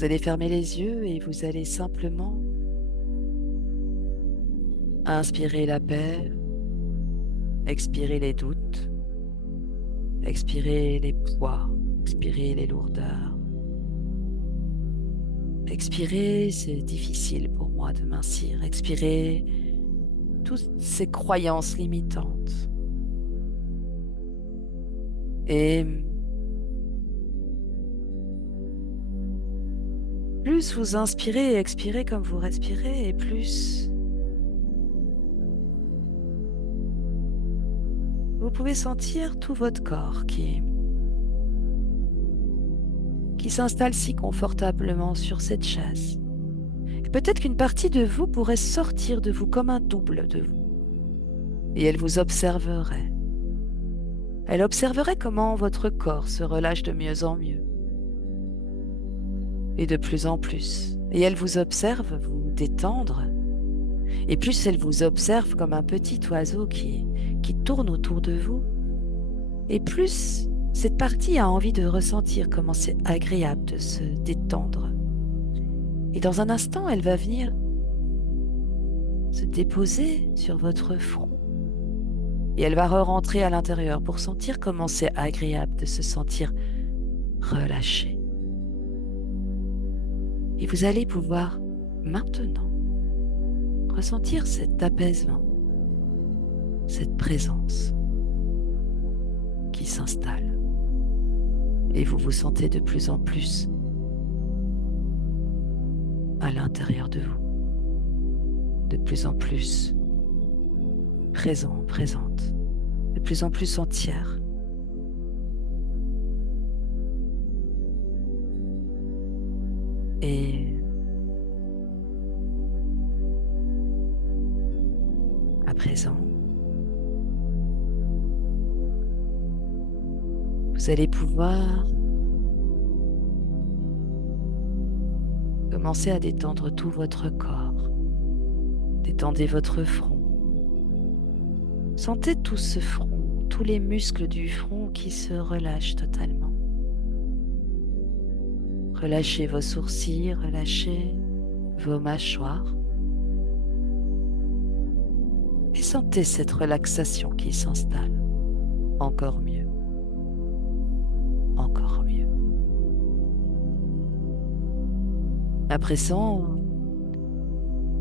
Vous allez fermer les yeux et vous allez simplement inspirer la paix, expirer les doutes, expirer les poids, expirer les lourdeurs. Expirer, c'est difficile pour moi de mincir. Expirer toutes ces croyances limitantes. Et plus vous inspirez et expirez comme vous respirez, et plus vous pouvez sentir tout votre corps qui s'installe si confortablement sur cette chaise. Et peut-être qu'une partie de vous pourrait sortir de vous comme un double de vous. Et elle vous observerait. Elle observerait comment votre corps se relâche de mieux en mieux. Et de plus en plus. Et elle vous observe vous détendre. Et plus elle vous observe comme un petit oiseau qui tourne autour de vous, et plus cette partie a envie de ressentir comment c'est agréable de se détendre. Et dans un instant, elle va venir se déposer sur votre front. Et elle va re-rentrer à l'intérieur pour sentir comment c'est agréable de se sentir relâché. Et vous allez pouvoir maintenant ressentir cet apaisement, cette présence qui s'installe. Et vous vous sentez de plus en plus à l'intérieur de vous, de plus en plus présent, présente, de plus en plus entière. Et à présent, vous allez pouvoir commencer à détendre tout votre corps. Détendez votre front. Sentez tout ce front, tous les muscles du front qui se relâchent totalement. Relâchez vos sourcils, relâchez vos mâchoires. Et sentez cette relaxation qui s'installe. Encore mieux. Encore mieux. À présent,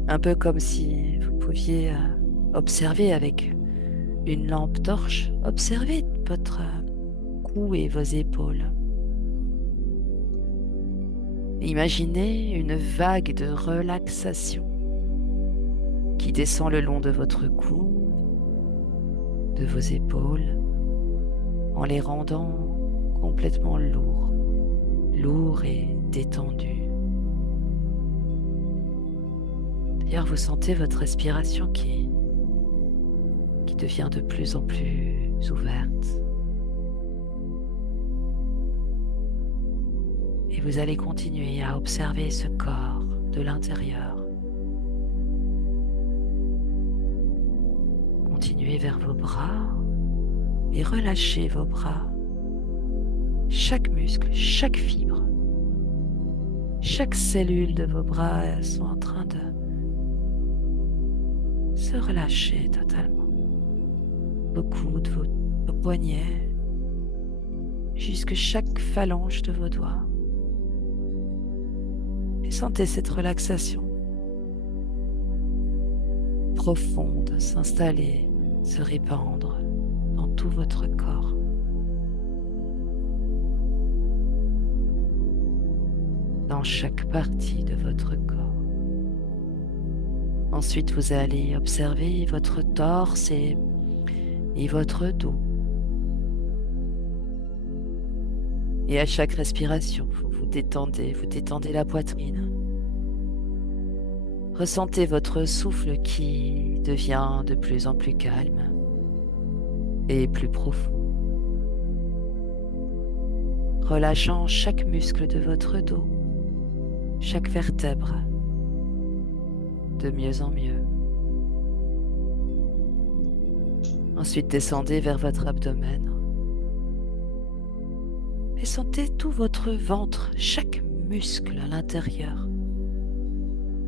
un peu comme si vous pouviez observer avec une lampe torche, observez votre cou et vos épaules. Imaginez une vague de relaxation qui descend le long de votre cou, de vos épaules, en les rendant complètement lourds et détendus. D'ailleurs, vous sentez votre respiration qui devient de plus en plus ouverte. Et vous allez continuer à observer ce corps de l'intérieur. Continuez vers vos bras et relâchez vos bras. Chaque muscle, chaque fibre, chaque cellule de vos bras sont en train de se relâcher totalement. Vos coudes, vos poignets, jusque chaque phalange de vos doigts. Et sentez cette relaxation profonde s'installer, se répandre dans tout votre corps. Dans chaque partie de votre corps. Ensuite, vous allez observer votre torse et votre dos. Et à chaque respiration, vous détendez la poitrine. Ressentez votre souffle qui devient de plus en plus calme et plus profond. Relâchant chaque muscle de votre dos, chaque vertèbre, de mieux en mieux. Ensuite, descendez vers votre abdomen et sentez tout votre ventre, chaque muscle à l'intérieur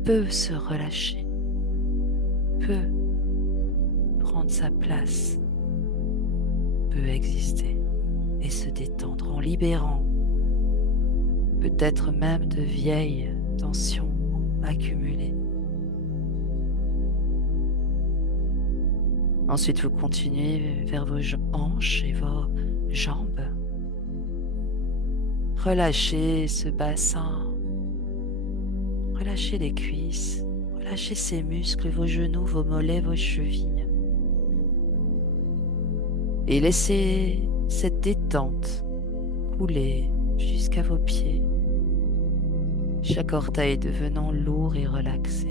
peut se relâcher, peut prendre sa place, peut exister et se détendre en libérant peut-être même de vieilles tensions accumulées. Ensuite, vous continuez vers vos hanches et vos jambes. Relâchez ce bassin, relâchez les cuisses, relâchez ces muscles, vos genoux, vos mollets, vos chevilles. Et laissez cette détente couler jusqu'à vos pieds, chaque orteil devenant lourd et relaxé.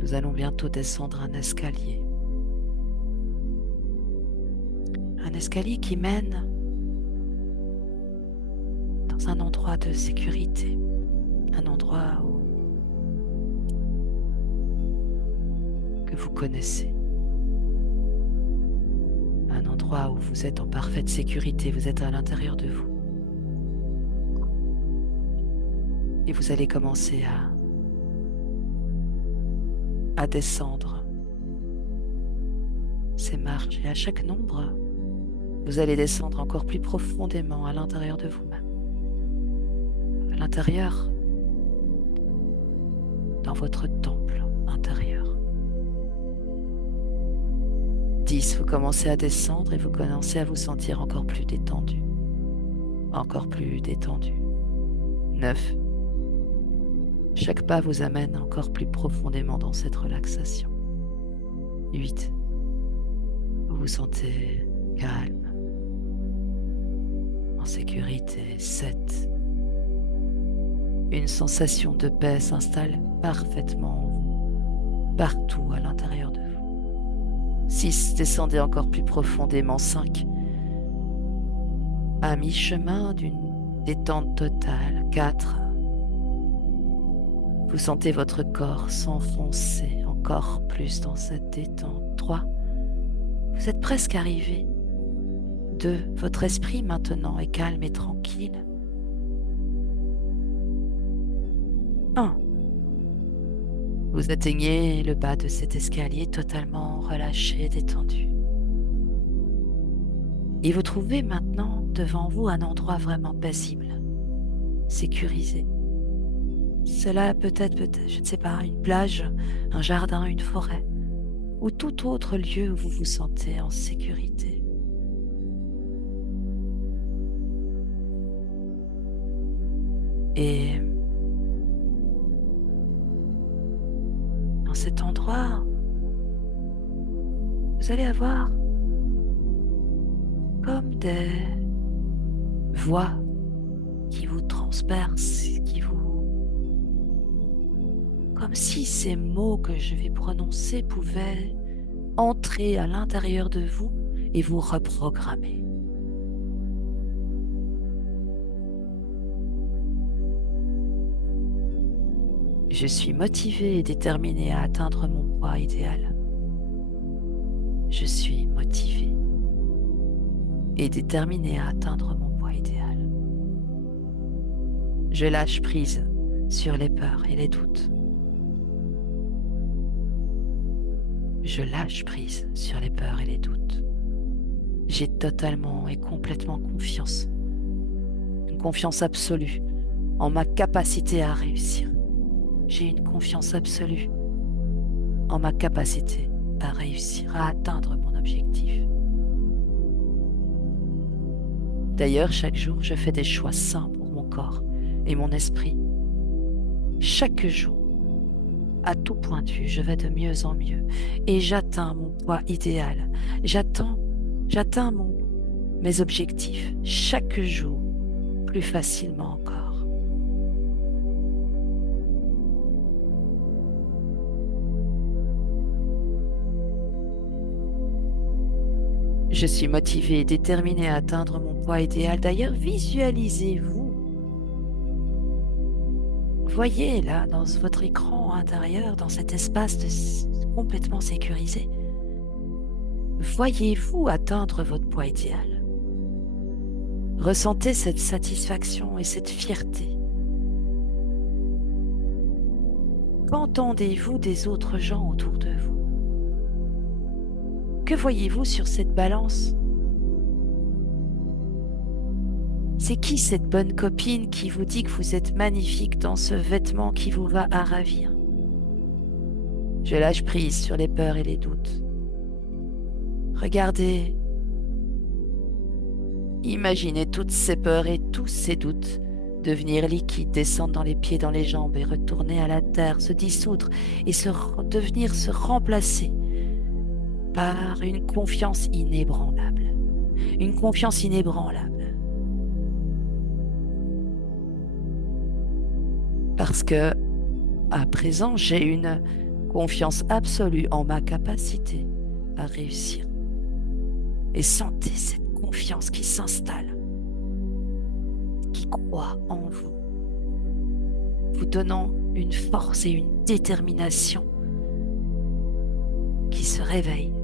Nous allons bientôt descendre un escalier. Un escalier qui mène dans un endroit de sécurité, un endroit que vous connaissez, un endroit où vous êtes en parfaite sécurité, vous êtes à l'intérieur de vous. Et vous allez commencer à descendre ces marches, et à chaque nombre, vous allez descendre encore plus profondément à l'intérieur de vous-même. À l'intérieur, dans votre temple intérieur. 10, vous commencez à descendre et vous commencez à vous sentir encore plus détendu. Encore plus détendu. 9, chaque pas vous amène encore plus profondément dans cette relaxation. 8, vous vous sentez calme, en sécurité. 7, une sensation de paix s'installe parfaitement en vous, partout à l'intérieur de vous. 6, descendez encore plus profondément. 5, à mi-chemin d'une détente totale. 4, vous sentez votre corps s'enfoncer encore plus dans cette détente. 3, vous êtes presque arrivé. 2, votre esprit maintenant est calme et tranquille. 1, vous atteignez le bas de cet escalier totalement relâché, détendu. Et vous trouvez maintenant devant vous un endroit vraiment paisible, sécurisé. Cela peut-être, je ne sais pas, une plage, un jardin, une forêt, ou tout autre lieu où vous vous sentez en sécurité. Et dans cet endroit, vous allez avoir comme des voix qui vous transpercent, comme si ces mots que je vais prononcer pouvaient entrer à l'intérieur de vous et vous reprogrammer. Je suis motivé et déterminé à atteindre mon poids idéal. Je suis motivé et déterminé à atteindre mon poids idéal. Je lâche prise sur les peurs et les doutes. Je lâche prise sur les peurs et les doutes. J'ai totalement et complètement confiance, une confiance absolue en ma capacité à réussir. J'ai une confiance absolue en ma capacité à réussir, à atteindre mon objectif. D'ailleurs, chaque jour, je fais des choix sains pour mon corps et mon esprit. Chaque jour, à tout point de vue, je vais de mieux en mieux et j'atteins mon poids idéal. J'atteins mes objectifs chaque jour plus facilement encore. Je suis motivé et déterminé à atteindre mon poids idéal. D'ailleurs, visualisez-vous. Voyez là, dans votre écran intérieur, dans cet espace complètement sécurisé, voyez-vous atteindre votre poids idéal? Ressentez cette satisfaction et cette fierté. Qu'entendez-vous des autres gens autour de vous? Que voyez-vous sur cette balance? C'est qui cette bonne copine qui vous dit que vous êtes magnifique dans ce vêtement qui vous va à ravir? Je lâche prise sur les peurs et les doutes. Regardez, imaginez toutes ces peurs et tous ces doutes devenir liquides, descendre dans les pieds, dans les jambes et retourner à la terre, se dissoudre et devenir se remplacer par une confiance inébranlable. Une confiance inébranlable. Parce que, à présent, j'ai une confiance absolue en ma capacité à réussir. Et sentez cette confiance qui s'installe, qui croit en vous, vous donnant une force et une détermination qui se réveille.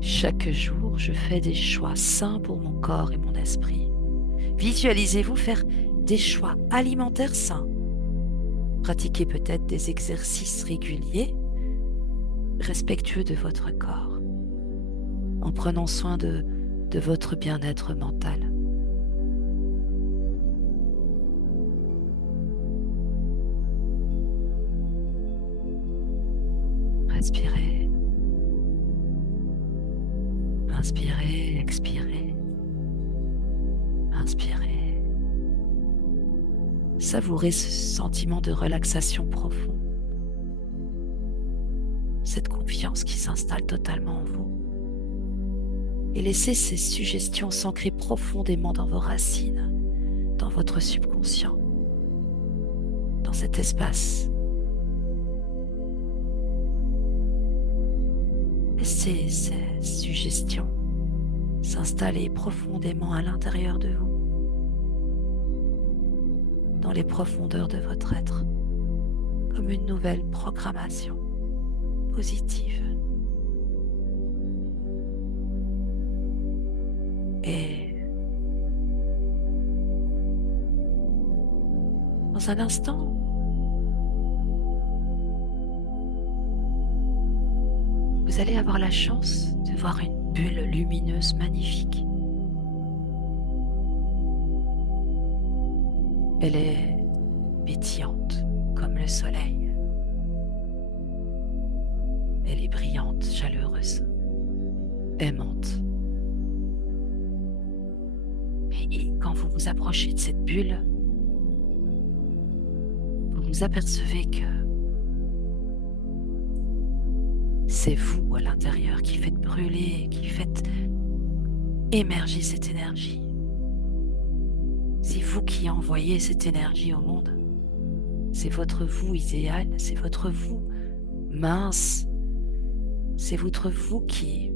Chaque jour, je fais des choix sains pour mon corps et mon esprit. Visualisez-vous faire des choix alimentaires sains. Pratiquez peut-être des exercices réguliers, respectueux de votre corps, en prenant soin de votre bien-être mental. Respirez. Inspirez, expirez. Inspirez. Savourez ce sentiment de relaxation profond. Cette confiance qui s'installe totalement en vous. Et laissez ces suggestions s'ancrer profondément dans vos racines, dans votre subconscient, dans cet espace. Laissez ces suggestions s'installer profondément à l'intérieur de vous, dans les profondeurs de votre être, comme une nouvelle programmation positive. Et dans un instant, vous allez avoir la chance de voir une bulle lumineuse magnifique. Elle est pétillante comme le soleil. Elle est brillante, chaleureuse, aimante. Et quand vous vous approchez de cette bulle, vous vous apercevez que c'est vous à l'intérieur qui faites brûler, qui faites émerger cette énergie. C'est vous qui envoyez cette énergie au monde. C'est votre vous idéal, c'est votre vous mince. C'est votre vous qui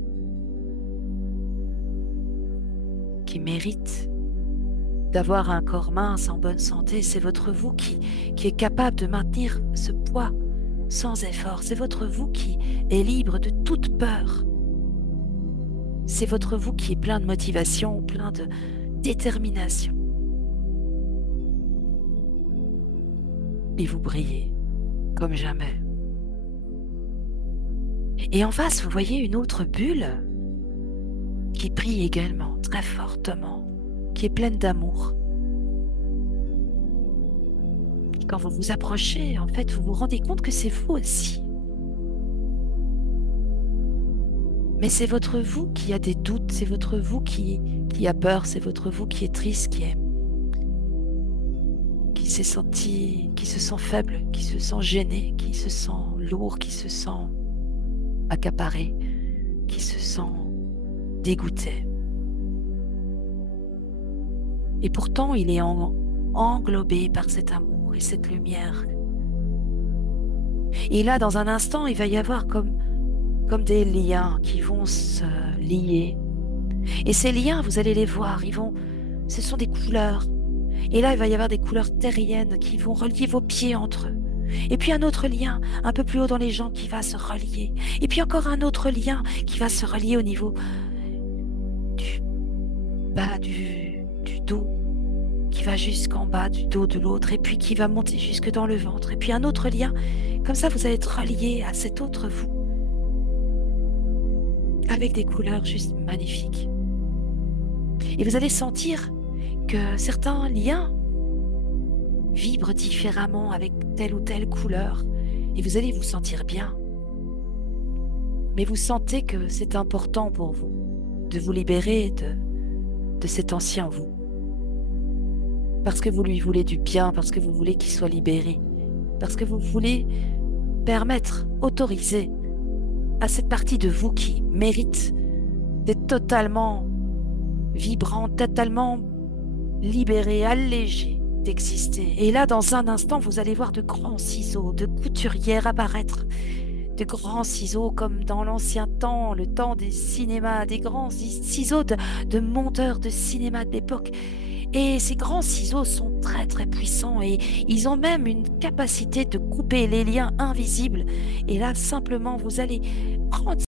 mérite d'avoir un corps mince en bonne santé. C'est votre vous qui est capable de maintenir ce poids sans effort. C'est votre vous qui est libre de toute peur. C'est votre vous qui est plein de motivation, plein de détermination. Et vous brillez comme jamais. Et en face, vous voyez une autre bulle qui brille également très fortement, qui est pleine d'amour. Et quand vous vous approchez, en fait, vous vous rendez compte que c'est vous aussi. Mais c'est votre vous qui a des doutes, c'est votre vous qui a peur, c'est votre vous qui est triste, qui s'est senti, qui se sent faible, qui se sent gêné, qui se sent lourd, qui se sent accaparé, qui se sent dégoûté. Et pourtant, il est englobé par cet amour et cette lumière. Et là, dans un instant, il va y avoir comme des liens qui vont se lier. Et ces liens, vous allez les voir, ce sont des couleurs. Et là, il va y avoir des couleurs terriennes qui vont relier vos pieds entre eux. Et puis un autre lien un peu plus haut dans les jambes qui va se relier. Et puis encore un autre lien qui va se relier au niveau du bas du dos, qui va jusqu'en bas du dos de l'autre, et puis qui va monter jusque dans le ventre. Et puis un autre lien, comme ça vous allez être relié à cet autre vous, avec des couleurs juste magnifiques. Et vous allez sentir que certains liens vibrent différemment avec telle ou telle couleur, et vous allez vous sentir bien. Mais vous sentez que c'est important pour vous de vous libérer de cet ancien vous. Parce que vous lui voulez du bien, parce que vous voulez qu'il soit libéré, parce que vous voulez permettre, autoriser à cette partie de vous qui mérite d'être totalement vibrante, totalement libérée, allégée d'exister. Et là, dans un instant, vous allez voir de grands ciseaux de couturière apparaître, de grands ciseaux comme dans l'ancien temps, le temps des cinémas, des grands ciseaux de monteurs de cinéma de l'époque. Et ces grands ciseaux sont très très puissants et ils ont même une capacité de couper les liens invisibles. Et là, simplement, vous allez prendre